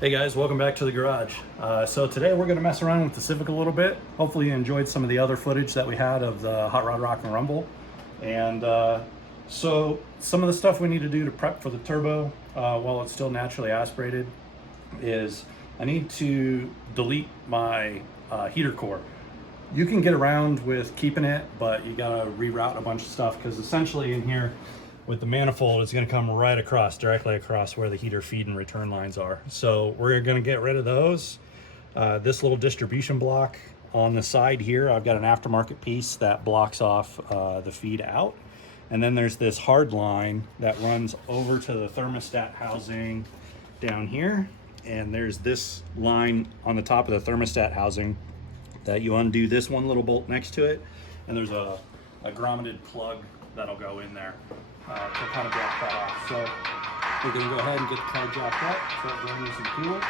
Hey guys, welcome back to the garage. So today we're going to mess around with the Civic a little bit. Hopefully you enjoyed some of the other footage that we had of the Hot Rod Rock and Rumble. And so some of the stuff we need to do to prep for the turbo while it's still naturally aspirated is I need to delete my heater core. You can get around with keeping it, but you got to reroute a bunch of stuff because essentially in here with the manifold, it's going to come right across, directly across where the heater feed and return lines are. So we're going to get rid of those. This little distribution block on the side here, I've got an aftermarket piece that blocks off the feed out. And then there's this hard line that runs over to the thermostat housing down here. And there's this line on the top of the thermostat housing that you undo this one little bolt next to it. And there's a grommeted plug that'll go in there to kind of block that off. So we're going to go ahead and get the car jacked up, start running some coolant,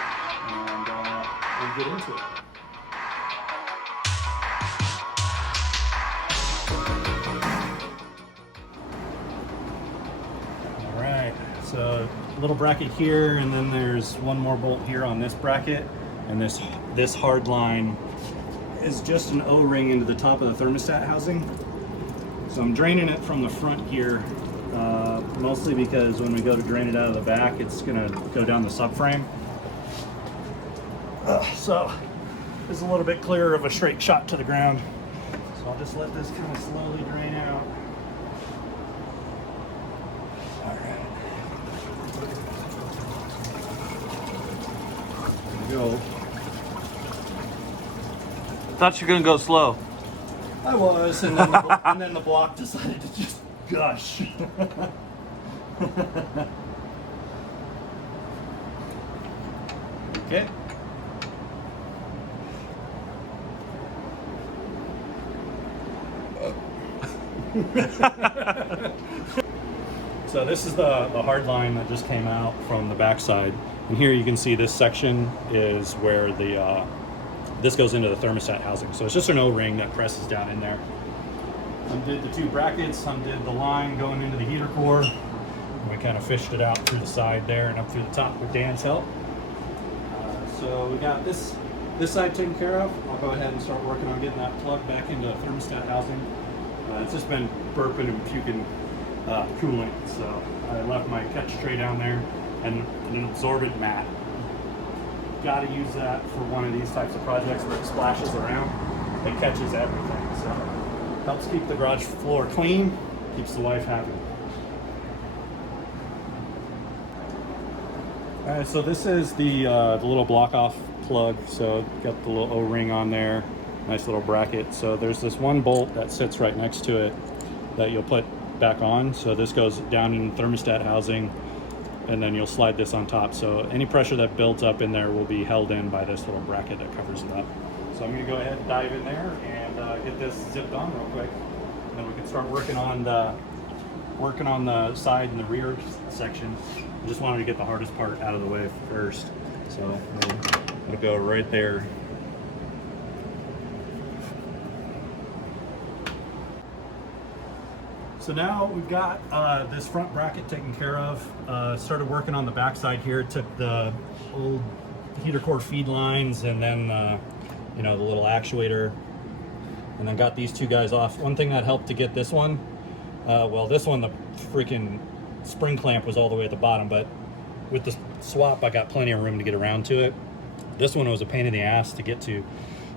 and we'll get into it. All right, so a little bracket here, and then there's one more bolt here on this bracket, and this hard line is just an O-ring into the top of the thermostat housing. So I'm draining it from the front here, mostly because when we go to drain it out of the back, it's gonna go down the subframe. So it's a little bit clearer of a straight shot to the ground. So I'll just let this kind of slowly drain out. All right. There we go. Thought you were gonna go slow. I was, and then the block decided to just gush. Okay. So this is the hard line that just came out from the backside, and here you can see this section is where the this goes into the thermostat housing. So it's just an O-ring that presses down in there. Undid the two brackets, undid the line going into the heater core. And we kind of fished it out through the side there and up through the top with Dan's help. So we got this side taken care of. I'll go ahead and start working on getting that plug back into the thermostat housing. It's just been burping and puking coolant. So I left my catch tray down there and an absorbent mat. Got to use that for one of these types of projects where it splashes around. It catches everything, so helps keep the garage floor clean, keeps the wife happy. All right, so this is the little block off plug. So got the little O-ring on there, nice little bracket. So there's this one bolt that sits right next to it that you'll put back on. So this goes down in the thermostat housing, and then you'll slide this on top. So any pressure that builds up in there will be held in by this little bracket that covers it up. So I'm gonna go ahead and dive in there and get this zipped on real quick. And then we can start working on the side and the rear section. I just wanted to get the hardest part out of the way first. So it'll go right there. So now we've got this front bracket taken care of. Started working on the back side here. Took the old heater core feed lines and then the little actuator, and then got these two guys off. One thing that helped to get this one, this one, the freaking spring clamp was all the way at the bottom, but with the swap I got plenty of room to get around to it. This one was a pain in the ass to get to.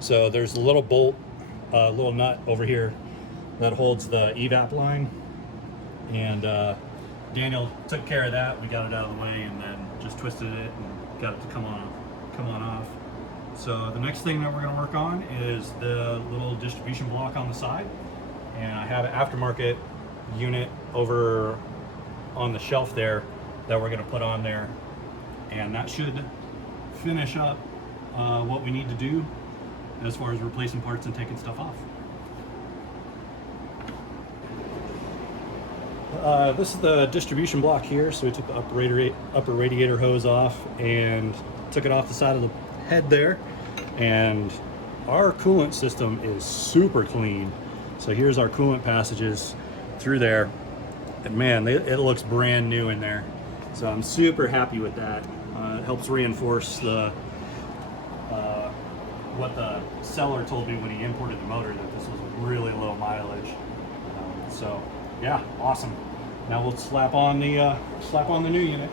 So there's a little bolt, little nut over here that holds the evap line. And Daniel took care of that. We got it out of the way and then just twisted it and got it to come on off. So the next thing that we're going to work on is the little distribution block on the side. And I have an aftermarket unit over on the shelf there that we're going to put on there. And that should finish up what we need to do as far as replacing parts and taking stuff off. This is the distribution block here. So we took the upper radiator hose off and took it off the side of the head there. And our coolant system is super clean. So here's our coolant passages through there. And man, it looks brand new in there. So I'm super happy with that. It helps reinforce the what the seller told me when he imported the motor, that this was really low mileage. So yeah, awesome. Now we'll slap on the new unit.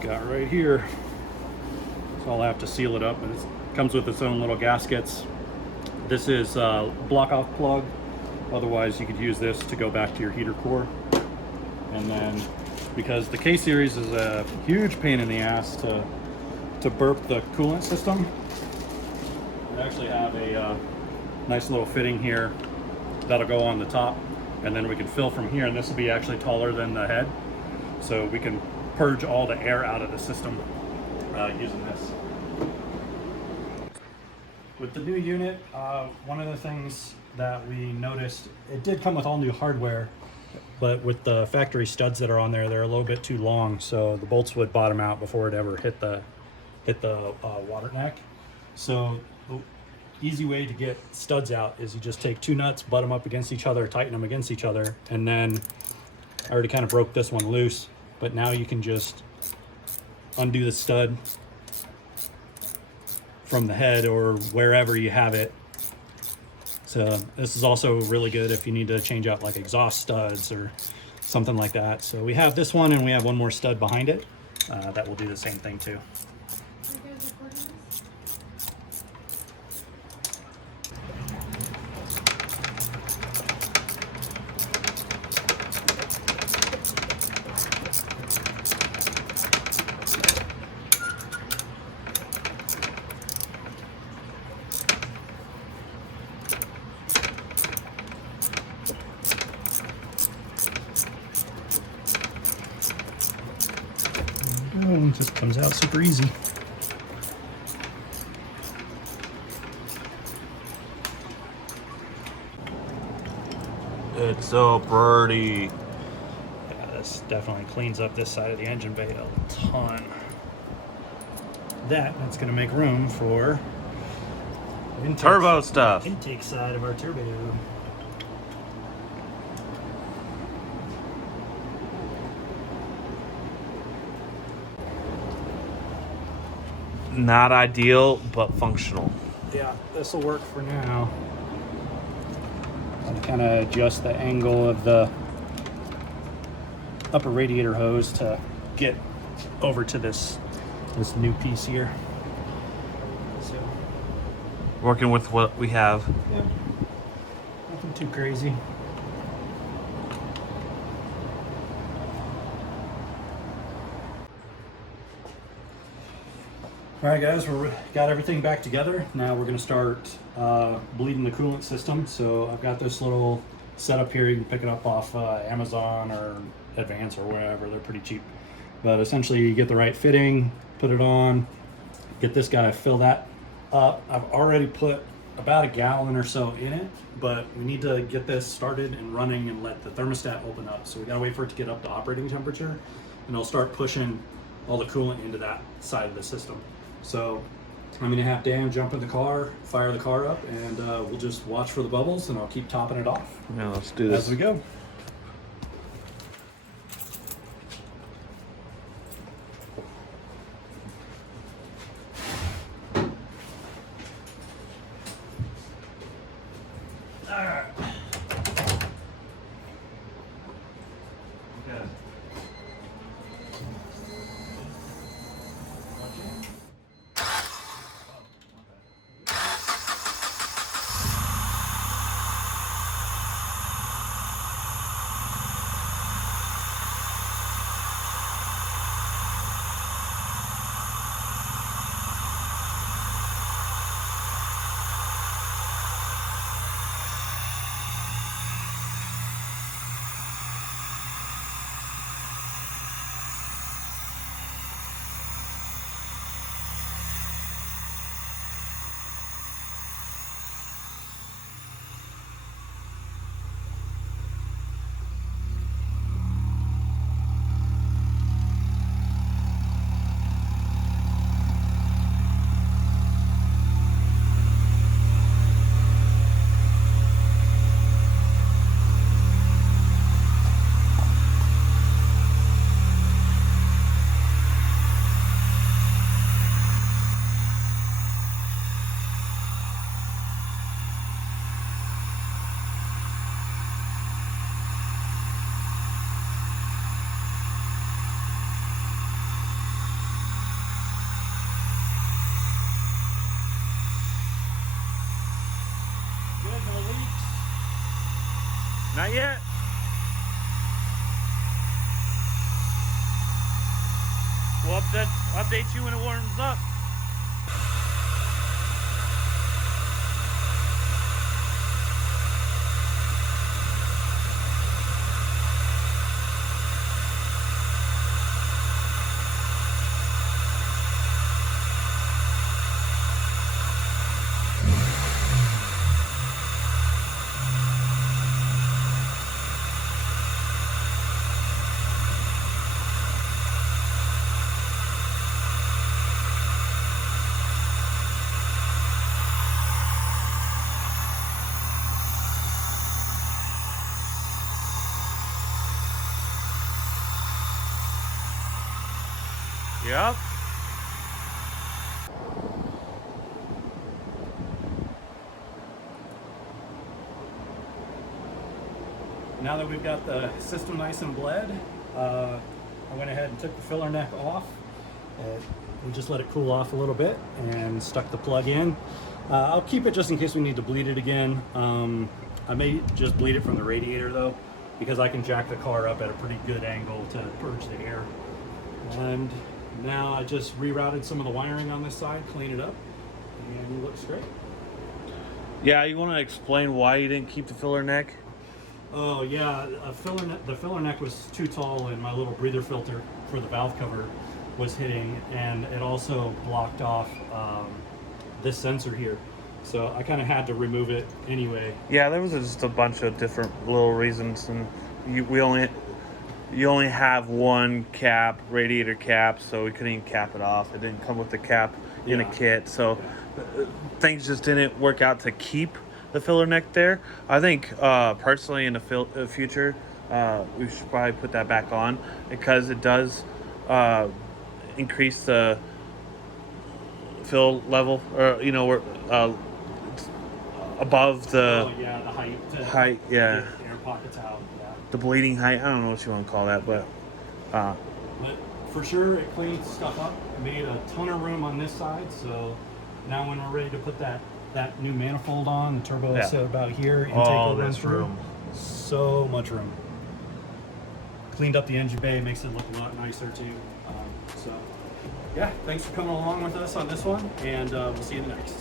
Got right here. So I'll have to seal it up, and it comes with its own little gaskets. This is a block off plug. Otherwise you could use this to go back to your heater core. And then, because the K series is a huge pain in the ass to burp the coolant system, we actually have a nice little fitting here that'll go on the top, and then we can fill from here, and this will be actually taller than the head, so we can purge all the air out of the system using this. With the new unit, one of the things that we noticed, it did come with all new hardware, but with the factory studs that are on there, they're a little bit too long, so the bolts would bottom out before it ever hit the water neck. So the easy way to get studs out is you just take two nuts, butt them up against each other, tighten them against each other, and then I already kind of broke this one loose, but now you can just undo the stud from the head or wherever you have it. So this is also really good if you need to change out like exhaust studs or something like that. So we have this one, and we have one more stud behind it that will do the same thing too. It just comes out super easy. It's so pretty. Yeah, this definitely cleans up this side of the engine bay a ton. That's going to make room for Turbo stuff. intake side of our turbo. Not ideal, but functional. Yeah, this will work for now. And kind of adjust the angle of the upper radiator hose to get over to this new piece here. So, Working with what we have. yeah, nothing too crazy. All right, guys, we've got everything back together. Now we're going to start bleeding the coolant system. So I've got this little setup here. You can pick it up off Amazon or Advance or wherever. They're pretty cheap. But essentially, you get the right fitting, put it on, get this guy, fill that up. I've already put about a gallon or so in it, but we need to get this started and running and let the thermostat open up. So we got to wait for it to get up to operating temperature, and it'll start pushing all the coolant into that side of the system. So I'm gonna have Dan jump in the car, fire the car up, and we'll just watch for the bubbles, and I'll keep topping it off. Yeah, let's do this. As we go. All right. Okay. Not yet. We'll update you when it warms up. Yep. Now that we've got the system nice and bled, I went ahead and took the filler neck off. We just let it cool off a little bit and stuck the plug in. I'll keep it just in case we need to bleed it again. I may just bleed it from the radiator though, because I can jack the car up at a pretty good angle to purge the air. And now I just rerouted some of the wiring on this side, clean it up, and it looks great. Yeah, you want to explain why you didn't keep the filler neck? Oh yeah, the filler neck was too tall, and my little breather filter for the valve cover was hitting, and it also blocked off this sensor here. So I kind of had to remove it anyway. Yeah, there was just a bunch of different little reasons, and you only have one cap, radiator cap, so we couldn't even cap it off. It didn't come with the cap in a kit, so things just didn't work out to keep the filler neck there. I think personally in the future, we should probably put that back on, because it does increase the fill level, or we're above the the height, yeah. Get air pockets out. Yeah. The bleeding height. I don't know what you want to call that, but But for sure, it cleaned stuff up. It made a ton of room on this side, so now when we're ready to put that new manifold on, the turbo is set about here, intake will run through. room. So much room. Cleaned up the engine bay, makes it look a lot nicer too. So yeah, thanks for coming along with us on this one, and we'll see you in the next.